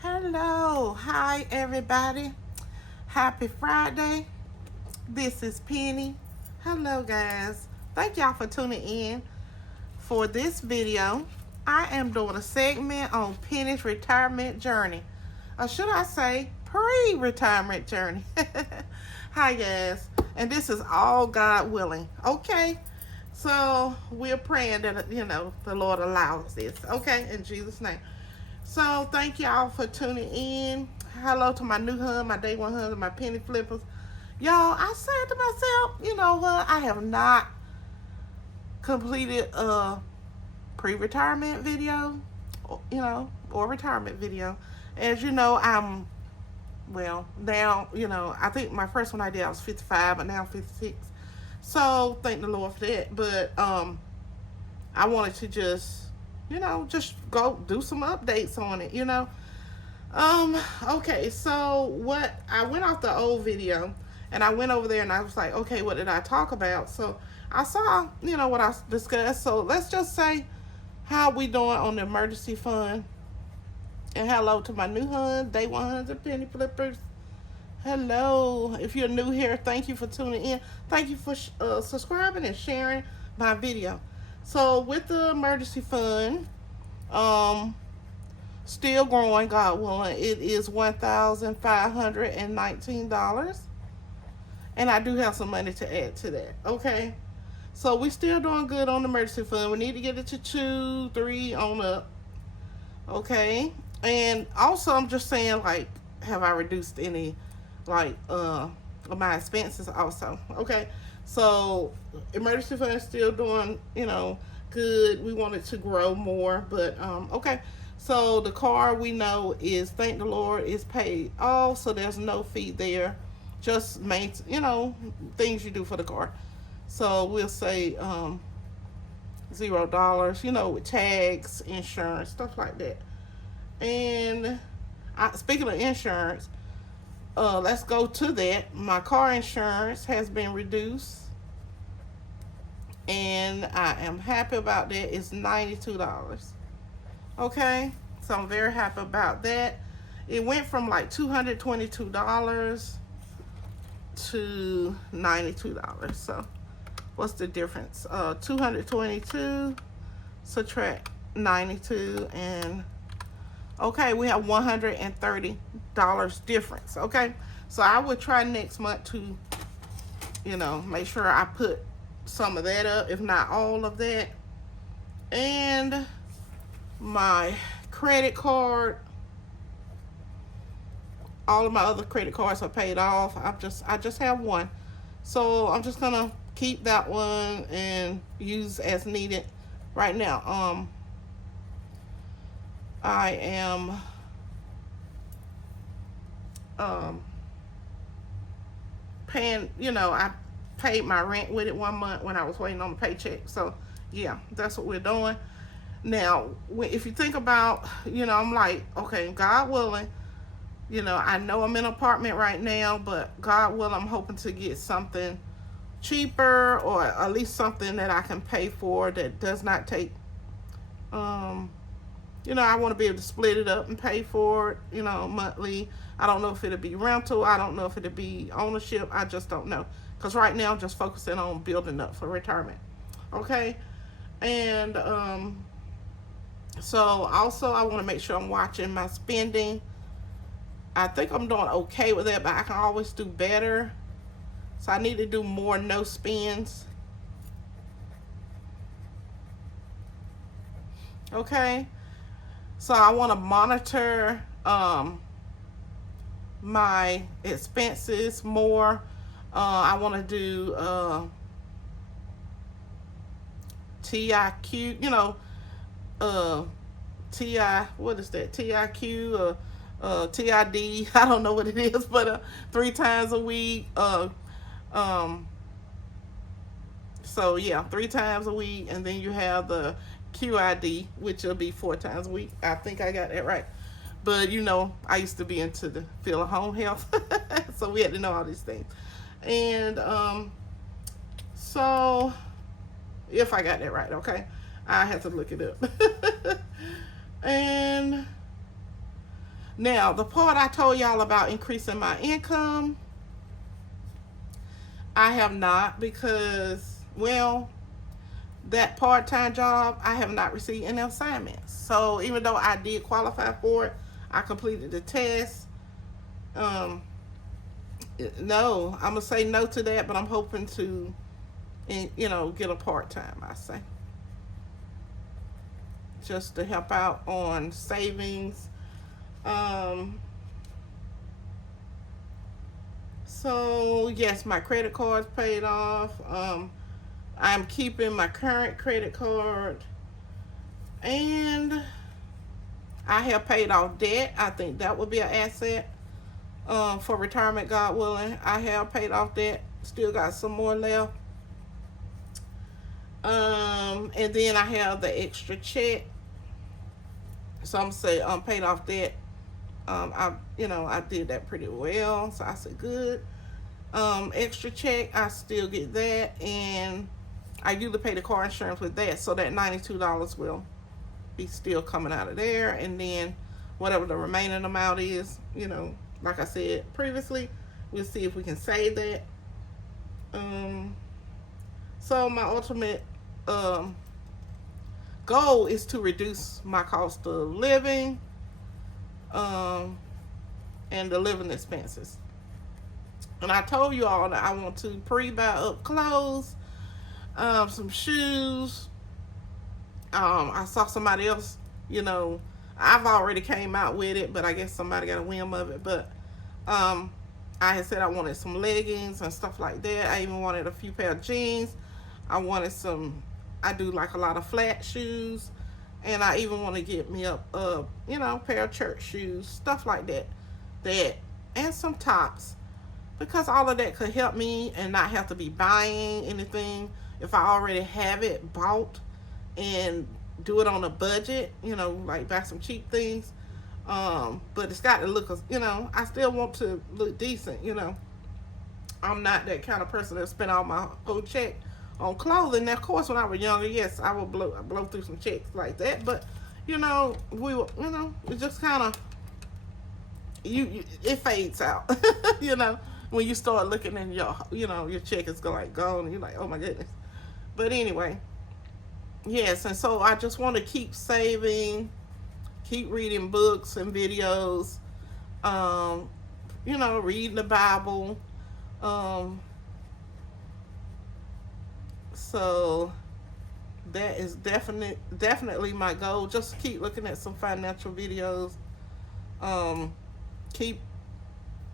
Hello, hi everybody. Happy Friday. This is Penny. Hello guys. Thank y'all for tuning in for this video. I am doing a segment on Penny's retirement journey. Or should I say pre-retirement journey. Hi guys. And this is all God willing. Okay? So we're praying that the Lord allows this. Okay? In Jesus' name. So thank y'all for tuning in. Hello to my new husband, my day one husband, my penny flippers. Y'all, I said to myself, you know what? I have not completed a pre-retirement video, or retirement video. As you know, now, I think my first one I did, I was 55, but now I'm 56. So thank the Lord for that. But I wanted to just go do some updates on it, Okay, so what I went off the old video and I went over there and I was like, okay, what did I talk about? So I saw, what I discussed. So let's just say how we doing on the emergency fund. And hello to my new husband, day 100 penny flippers. Hello. If you're new here, thank you for tuning in. Thank you for subscribing and sharing my video. So with the emergency fund, still growing, God willing, it is $1,519. And I do have some money to add to that. Okay. So we still doing good on the emergency fund. We need to get it to 2, 3 on up. Okay. And also I'm just saying, like, have I reduced any of my expenses also? Okay. So emergency fund is still doing, good. We want it to grow more, but okay. So the car, we know, is, thank the Lord, is paid off, so there's no fee there. Just things you do for the car. So we'll say $0, with tags, insurance, stuff like that. And speaking of insurance, let's go to that. My car insurance has been reduced, and I am happy about that. It's $92. Okay, so I'm very happy about that. It went from like $222 to $92. So what's the difference? 222 subtract 92, and okay, we have $130 difference. Okay, so I would try next month to make sure I put some of that up, if not all of that. And my credit card, all of my other credit cards are paid off. I just have one, so I'm just gonna keep that one and use as needed right now. I am paying, I paid my rent with it 1 month when I was waiting on the paycheck. So yeah, that's what we're doing. Now, if you think about, I'm like, okay, God willing, I know I'm in an apartment right now, but God willing, I'm hoping to get something cheaper, or at least something that I can pay for that does not take, I want to be able to split it up and pay for it, monthly. I don't know if it'll be rental. I don't know if it'll be ownership. I just don't know. Because right now I'm just focusing on building up for retirement. Okay? And so also I want to make sure I'm watching my spending. I think I'm doing okay with that, but I can always do better. So I need to do more no spends. Okay? So I want to monitor my expenses more. I want to do TIQ, what is that? TIQ, TID, I don't know what it is, but 3 times a week. So yeah, 3 times a week, and then you have the QID, which will be 4 times a week. I think I got that right. But I used to be into the field of home health, so we had to know all these things. And so if I got that right, okay, I have to look it up. And Now, the part I told y'all about increasing my income, I have not, because, well, that part-time job, I have not received any assignments. So even though I did qualify for it, I completed the test. No, I'm gonna say no to that, but I'm hoping to, get a part-time, I say, just to help out on savings. So yes, my credit card's paid off. I'm keeping my current credit card, and I have paid off debt. I think that would be an asset for retirement, God willing. I have paid off debt. Still got some more left. And then I have the extra check. So I'm gonna say paid off debt. I did that pretty well. So I said good. Extra check, I still get that, and I usually pay the car insurance with that, so that $92 will be still coming out of there. And then whatever the remaining amount is, like I said previously, we'll see if we can save that. So my ultimate goal is to reduce my cost of living and the living expenses. And I told you all that I want to pre-buy up clothes, some shoes. I saw somebody else, I've already came out with it, but I guess somebody got a whim of it. But I had said I wanted some leggings and stuff like that. I even wanted a few pair of jeans. I wanted I do like a lot of flat shoes. And I even want to get me a pair of church shoes, stuff like that. And some tops. Because all of that could help me and not have to be buying anything if I already have it bought, and do it on a budget, like buy some cheap things. But it's got to look, I still want to look decent, I'm not that kind of person that spend all my whole check on clothing. Now, of course, when I was younger, yes, I would blow through some checks like that. But, it just kind of, it fades out, when you start looking in your check is gone, and you're like, oh my goodness. But anyway, yes, and so I just want to keep saving, keep reading books and videos, reading the Bible. So that is definitely my goal. Just keep looking at some financial videos. Keep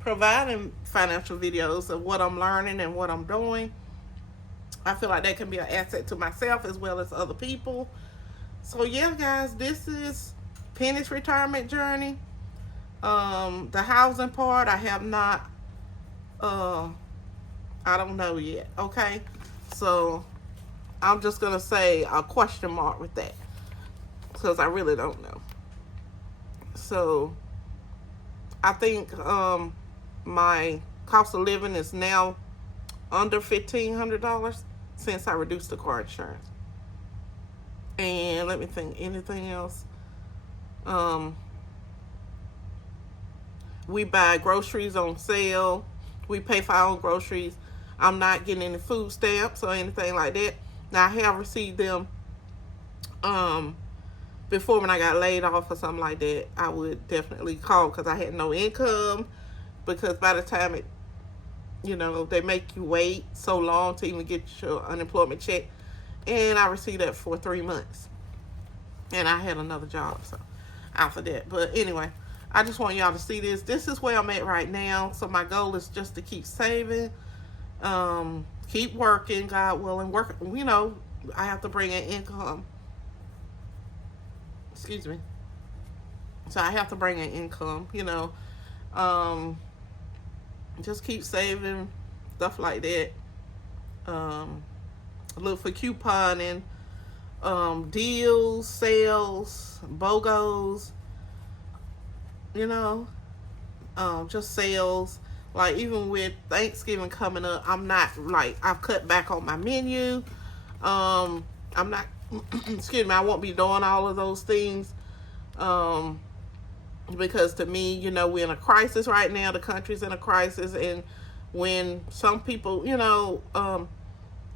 providing financial videos of what I'm learning and what I'm doing. I feel like that can be an asset to myself as well as other people. So yeah, guys, this is Penny's retirement journey. The housing part, I have not, I don't know yet. Okay, so I'm just gonna say a question mark with that, because I really don't know. So I think my cost of living is now under $1,500 since I reduced the car insurance. And let me think, anything else? We buy groceries on sale. We pay for our own groceries. I'm not getting any food stamps or anything like that. Now, I have received them before. When I got laid off or something like that, I would definitely call, because I had no income. Because by the time they make you wait so long to even get your unemployment check. And I received that for 3 months. And I had another job, so after that. But anyway, I just want y'all to see this. This is where I'm at right now. So my goal is just to keep saving, keep working, God willing. Work, I have to bring in income. Excuse me. So I have to bring in income, just keep saving, stuff like that. Look for couponing, deals, sales, BOGOs, just sales. Like, even with Thanksgiving coming up, I'm not, I've cut back on my menu. I'm not, excuse me, I won't be doing all of those things. because to me, you know, we're in a crisis right now. The country's in a crisis, and when some people, you know,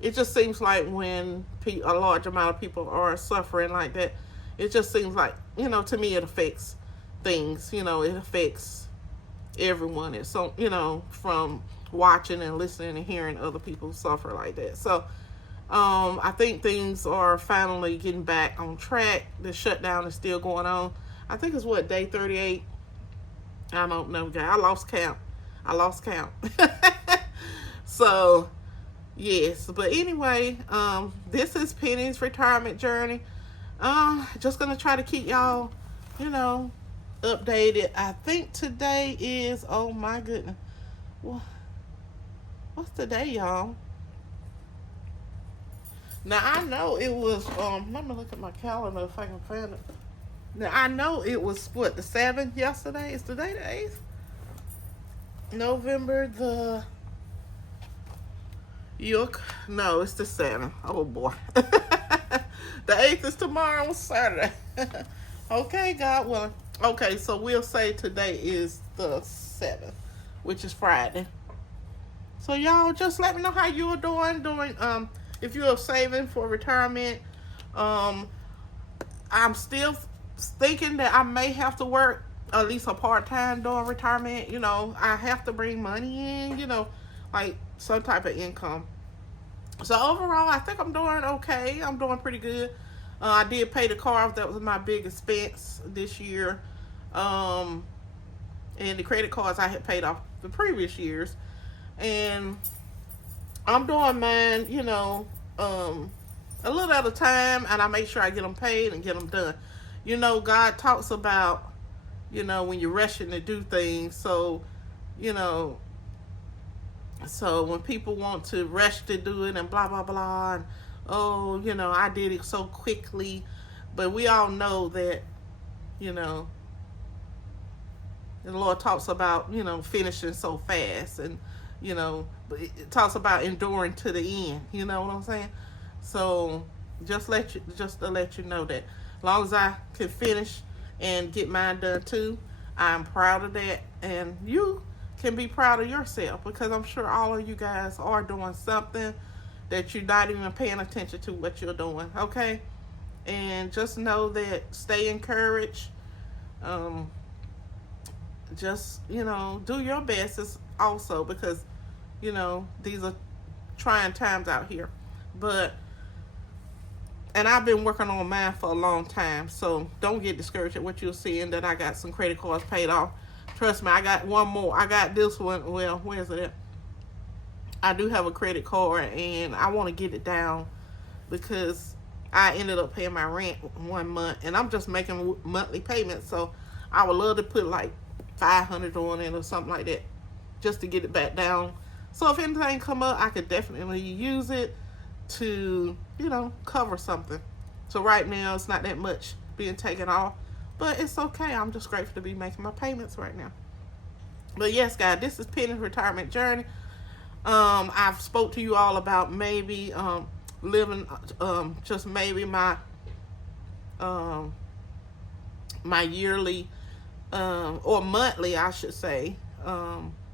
it just seems like when a large amount of people are suffering like that, it just seems like, you know, to me it affects things. You know, it affects everyone. It's so, you know, from watching and listening and hearing other people suffer like that. So I think things are finally getting back on track. The shutdown is still going on. I think it's what, day 38? I don't know, guys. I lost count. So yes, but anyway, this is Penny's retirement journey. Just gonna try to keep y'all, you know, updated. I think today is, oh my goodness, what's today, y'all? Now I know it was, let me look at my calendar if I can find it. Now I know it was what, the 7th yesterday? Is today the 8th? November the no, it's the 7th. Oh boy. The 8th is tomorrow, Saturday. Okay, God willing. Okay, so we'll say today is the 7th, which is Friday. So y'all just let me know how you're doing if you're saving for retirement. I'm still thinking that I may have to work at least a part-time during retirement. You know, I have to bring money in, you know, like some type of income. So overall, I think I'm doing okay. I'm doing pretty good. I did pay the car off. That was my big expense this year. And the credit cards I had paid off the previous years. And I'm doing mine, you know, a little at a time, and I make sure I get them paid and get them done. You know, God talks about, you know, when you're rushing to do things. So, you know, so when people want to rush to do it and blah, blah, blah, and, oh, you know, I did it so quickly. But we all know that, you know, the Lord talks about, you know, finishing so fast. And, you know, it talks about enduring to the end. You know what I'm saying? So just to let you know that as long as I can finish and get mine done too, I'm proud of that. And you can be proud of yourself, because I'm sure all of you guys are doing something that you're not even paying attention to what you're doing. Okay? And just know that, stay encouraged. Just, you know, do your best also, because, you know, these are trying times out here. And I've been working on mine for a long time, so don't get discouraged at what you're seeing, that I got some credit cards paid off. Trust me, I got one more. I got this one. Well, where's it at? I do have a credit card, and I want to get it down because I ended up paying my rent 1 month, and I'm just making monthly payments. So I would love to put like $500 on it or something like that, just to get it back down. So if anything come up, I could definitely use it to, you know, cover something. So right now it's not that much being taken off, but it's okay. I'm just grateful to be making my payments right now. But yes, guys, this is Penny's retirement journey. I've spoke to you all about maybe living just maybe my my yearly or monthly, I should say,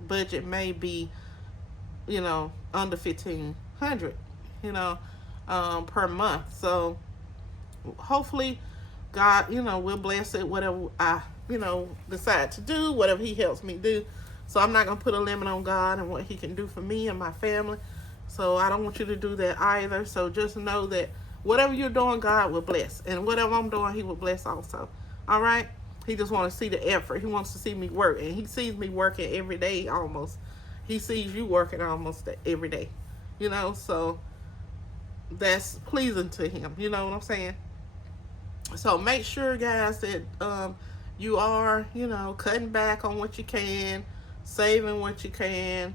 budget may be, you know, under $1,500, you know, per month. So hopefully God, you know, will bless it, whatever I, you know, decide to do, whatever he helps me do. So I'm not going to put a limit on God and what he can do for me and my family. So I don't want you to do that either. So just know that whatever you're doing, God will bless. And whatever I'm doing, he will bless also. All right? He just wants to see the effort. He wants to see me work. And he sees me working every day almost. He sees you working almost every day. You know, so that's pleasing to him. You know what I'm saying? So make sure, guys, that you are, you know, cutting back on what you can, saving what you can.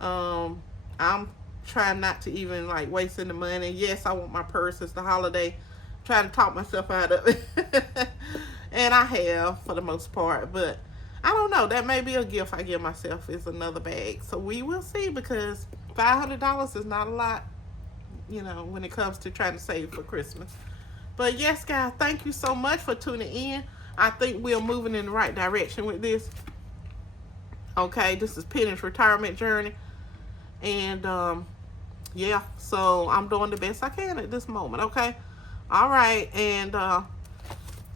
I'm trying not to even like wasting the money. Yes, I want my purse. It's the holiday. I'm trying to talk myself out of it. And I have for the most part, but I don't know. That may be a gift I give myself, is another bag. So we will see, because $500 is not a lot, you know, when it comes to trying to save for Christmas. But yes, guys, thank you so much for tuning in. I think we're moving in the right direction with this. Okay, this is Penny's retirement journey. And yeah, so I'm doing the best I can at this moment. Okay, all right. And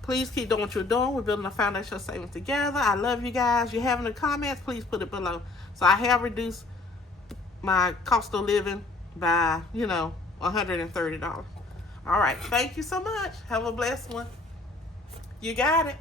please keep doing what you're doing. We're building a foundation of savings together. I love you guys. You have any comments, please put it below. So I have reduced my cost of living by, you know, $130. All right, thank you so much. Have a blessed one. You got it.